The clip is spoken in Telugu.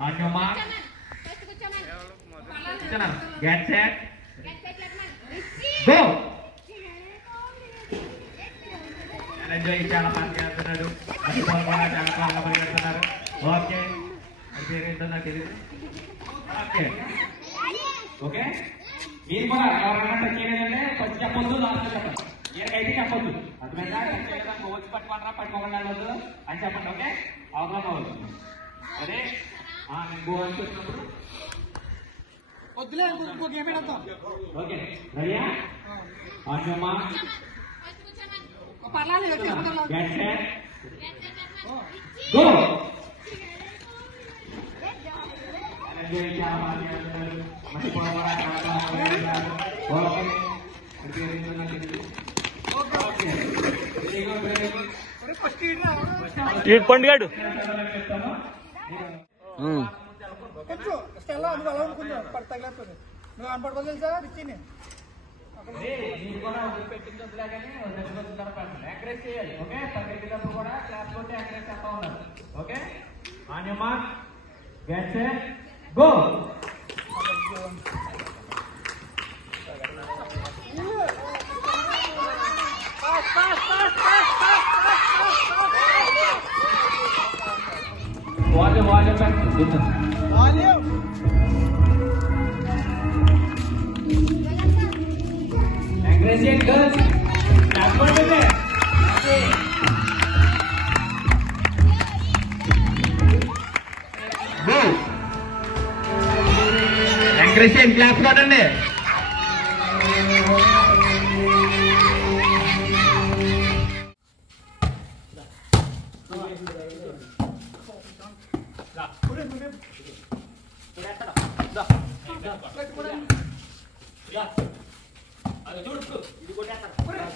On your mark. Get set. Go. Enjoy చాలా పార్టీ ఆడుతున్నాడు. అది కూడా చాలా బాగా పరిగెడుతున్నారు. ఓకే. అది ఏంటో నాకు తెలియదు. ఓకే. ఓకే. మీరు కూడా ఎవరైనా టచ్ చేయాలంటే ఫస్ట్ చెప్పొద్దు లాస్ట్ చెప్పండి. ఏకైతే చెప్పొద్దు. అర్థమైందా? వచ్చి పట్టుకోండి పట్టుకోకుండా అని చెప్పండి. ఓకే. అవసరం అవ్వదు. అదే నేను గో అని చెప్పినప్పుడు వద్దులే ఇంకో గేమ్ ఆడతాం. ఓకే. రెడీయా? On your mark. పర్లేదు గెట్ సెట్. గో. ఎంజాయ్ చాలా బాగా చేస్తున్నారు. మంచి కూడా ఓకే. పండుగాడు కొంచెం స్టెల్లా నువ్వు అలా కొంచెం తగిలేస్తుంది. నువ్వు అనపడుకో తెలుసా పిచ్చిని ఎంకరేజ్ చేయాలి. ఓకే. పరిగెత్తేటప్పుడు కూడా క్లాస్ కొట్టి ఎంకరేజ్ చేస్తా ఉన్నారు. Okay. On your mark. Get set. Go. Encourage girls. That's what it is. Go. Encourage clap కొట్టండి. చూడు ఇది కొట్టేస్తారు.